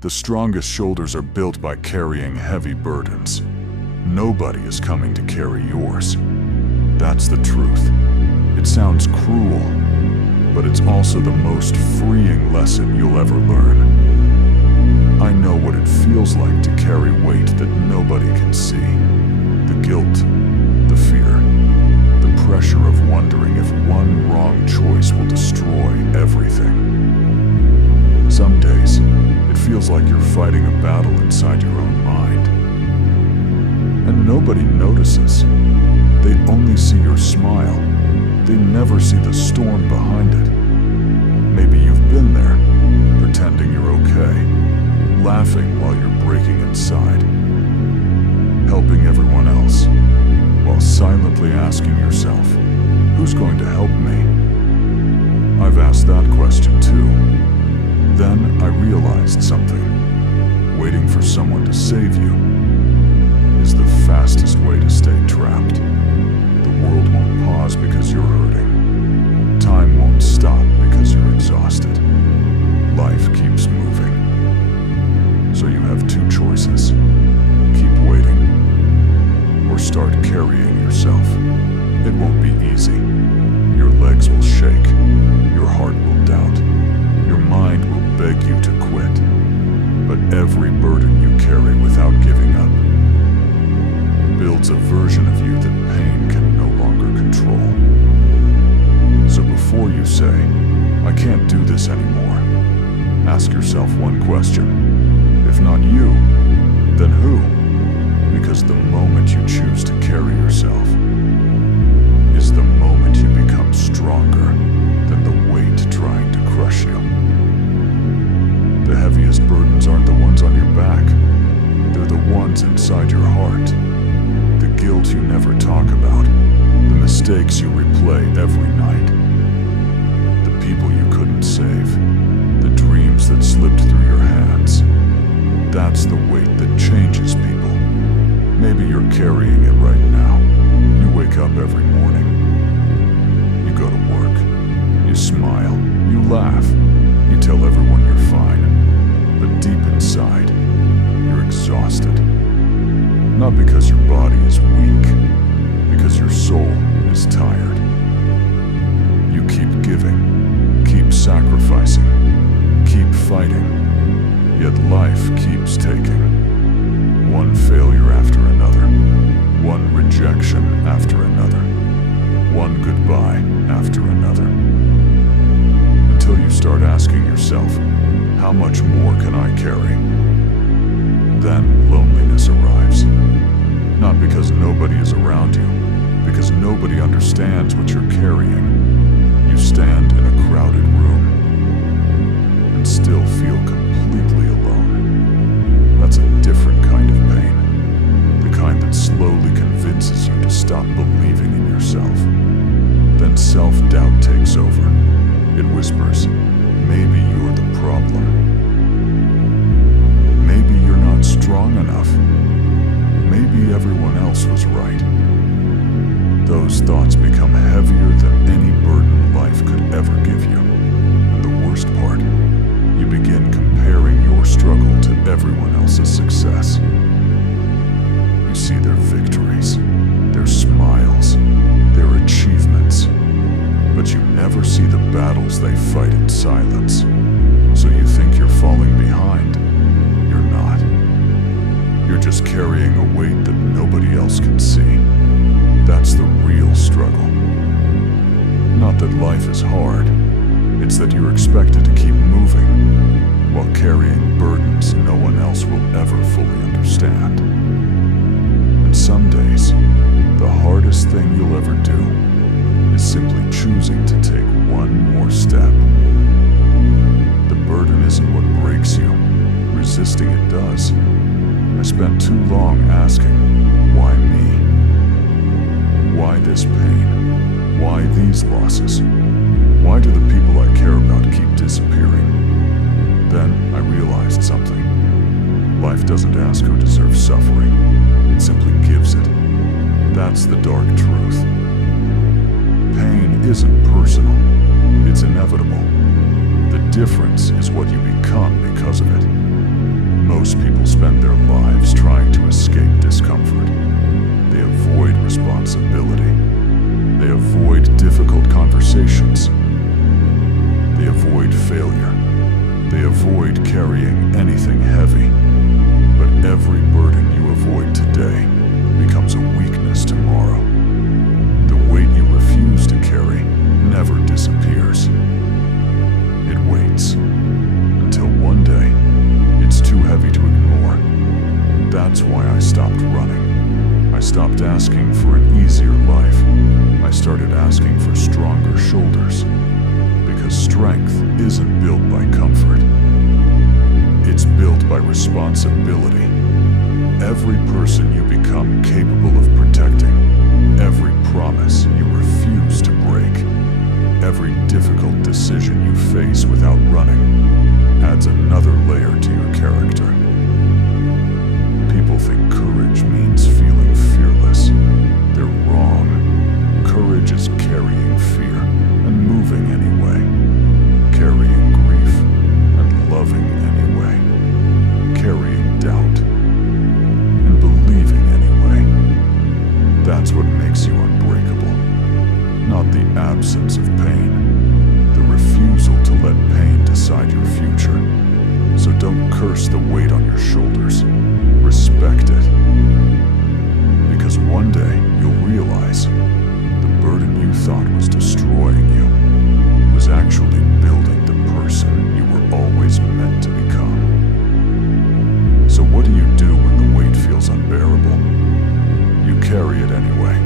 The strongest shoulders are built by carrying heavy burdens. Nobody is coming to carry yours. That's the truth. It sounds cruel, but it's also the most freeing lesson you'll ever learn. I know what it feels like to carry weight that nobody can see. The guilt, the fear, the pressure of wondering if one wrong choice will destroy everything. Some days, it feels like you're fighting a battle inside your own mind. And nobody notices. They only see your smile. They never see the storm behind it. Maybe you've been there, pretending you're okay, laughing while you're breaking inside, helping everyone else, while silently asking yourself, who's going to help me? I've asked that question too. Then I realized something. Waiting for someone to save you is the fastest way to stay trapped. The world won't pause because you're hurting. Time won't stop because you're exhausted. Life keeps moving. So you have two choices. Keep waiting, or start carrying yourself. It won't be easy. Your legs will shake. Your heart will doubt. Your mind will beg you to quit. But every burden you carry without giving up builds a version of you that pain can no longer control. So before you say, I can't do this anymore, ask yourself one question. If not you, then who? Because the moment you choose to carry yourself is the moment you become stronger than the weight trying to crush you. The heaviest burdens aren't the ones on your back. They're the ones inside your heart. The guilt you never talk about. The mistakes you replay every night. The people you couldn't save. The dreams that slipped through your hands. That's the weight that changes people. Maybe you're carrying it right now. You wake up every morning. You go to work. You smile. You laugh. You tell everyone you're fine. But deep inside, you're exhausted. Not because your body is weak, because your soul is tired. You keep giving, keep sacrificing, keep fighting, yet life keeps taking. One failure after another, one rejection after another, one goodbye after another. Until you start asking yourself, how much more can I carry? Then loneliness arrives. Not because nobody is around you, because nobody understands what you're carrying. You stand in a crowded room and still feel completely alone. That's a different kind of pain. The kind that slowly convinces you to stop believing in yourself. Then self-doubt takes over. It whispers, maybe you're the problem. Maybe you're not strong enough. Maybe everyone else was right. Those thoughts become heavier than any burden life could ever give you. And the worst part, you begin comparing your struggle to everyone else's success. You see their victories, their smiles, their achievements, but you never see the battles they fight in silence. So you think you're falling behind. You're not. You're just carrying a weight that nobody else can see. That's the real struggle. Not that life is hard. It's that you're expected to keep moving while carrying burdens no one else will ever fully understand. And some days, the hardest thing you'll ever do is simply choosing to take one more step. The burden isn't what breaks you. Resisting it does. I spent too long asking, why me? Why this pain? Why these losses? Why do the people I care about keep disappearing? Then I realized something. Life doesn't ask who deserves suffering. It simply gives it. That's the dark truth. Pain isn't personal. It's inevitable. The difference is what you become because of it. Most people spend their lives trying to escape discomfort. They avoid responsibility. They avoid difficult conversations. They avoid failure. They avoid carrying anything heavy. But every burden you avoid today becomes a weakness tomorrow. The weight you refuse to carry never disappears. It waits until one day it's too heavy to ignore. That's why I stopped running. I stopped asking for an easier life. I started asking for stronger shoulders. Because strength isn't built by comfort. It's built by responsibility. Every person you become capable of protecting, every promise you refuse to break, every difficult decision you face without running, adds another layer to your character. People think courage means feeling fearless. They're wrong. Courage is carrying fear and moving anyway, carrying grief and loving anyway, carrying doubt and believing anyway. That's what makes you unbreakable, not the absence of pain, the refusal to let pain decide your future. So don't curse the weight on your shoulders. Respect it. Because one day you'll realize the burden you thought was destroying you was actually building the person you were always meant to become. So what do you do when the weight feels unbearable? You carry it anyway.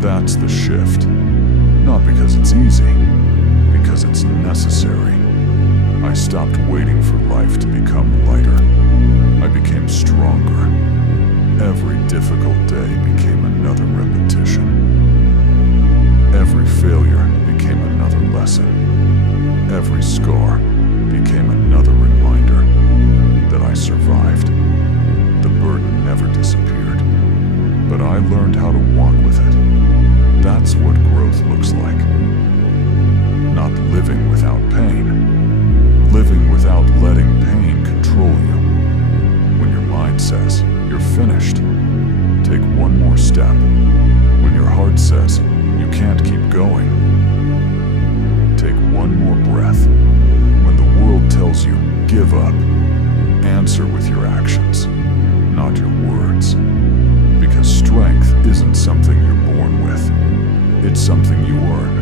That's the shift. Not because it's easy, because it's necessary. I stopped waiting for life to become lighter. I became stronger. Every difficult day became another repetition. Every failure became another lesson. Every scar became another reminder that I survived. The burden never disappeared, but I learned how to walk with it. That's what growth looks like. Not living without pain, living without letting pain control you. When your mind says you're finished, take one more step. When your heart says you can't keep going, take one more breath. When the world tells you give up, answer with your actions, not your words. Because strength isn't something you're born with, it's something you earn.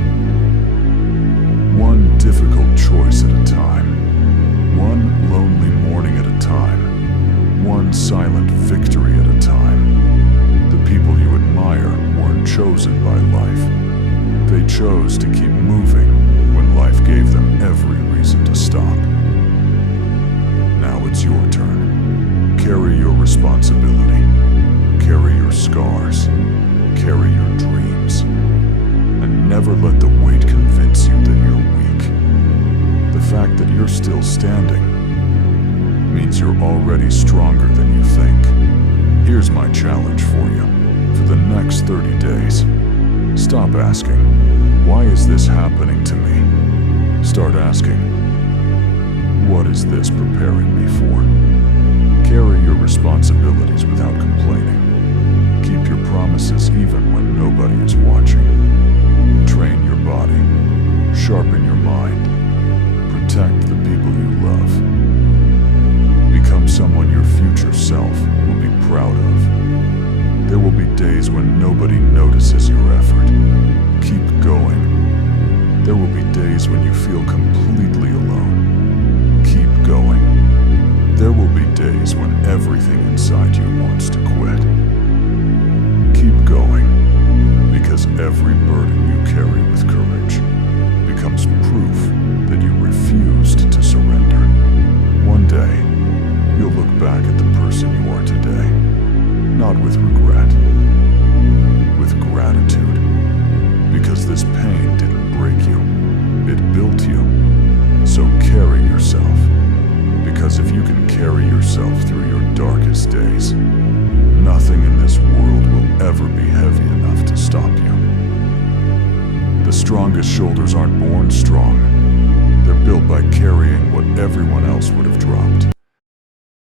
One difficult choice at a time, one lonely morning at a time, one silent victory at a time. The people you admire weren't chosen by life. They chose to keep moving when life gave them every reason to stop. Now it's your turn. Carry your responsibility. Carry your scars. Carry your dreams. And never let the weight convince you that you're weak. The fact that you're still standing means you're already stronger than you think. Here's my challenge for you. For the next 30 days, stop asking, why is this happening to me? Start asking, what is this preparing me for? Carry your responsibilities without complaining. Keep your promises even when nobody is watching. Train your body. Sharpen your mind. Protect the people you love. Become someone your future self will be proud of. There will be days when nobody notices your effort. Keep going. There will be days when you feel completely alone. Keep going. There will be days when everything inside you wants to quit. Keep going, because every burden you carry with courage becomes proof that you refused to surrender. One day, you'll look back at the person you are today, not with regret, with gratitude, because this pain didn't break you, it built you. So carry yourself, because if you can carry yourself through your darkest days, nothing in this world will ever be heavy enough to stop you. The strongest shoulders aren't born strong. They're built by carrying what everyone else would have dropped.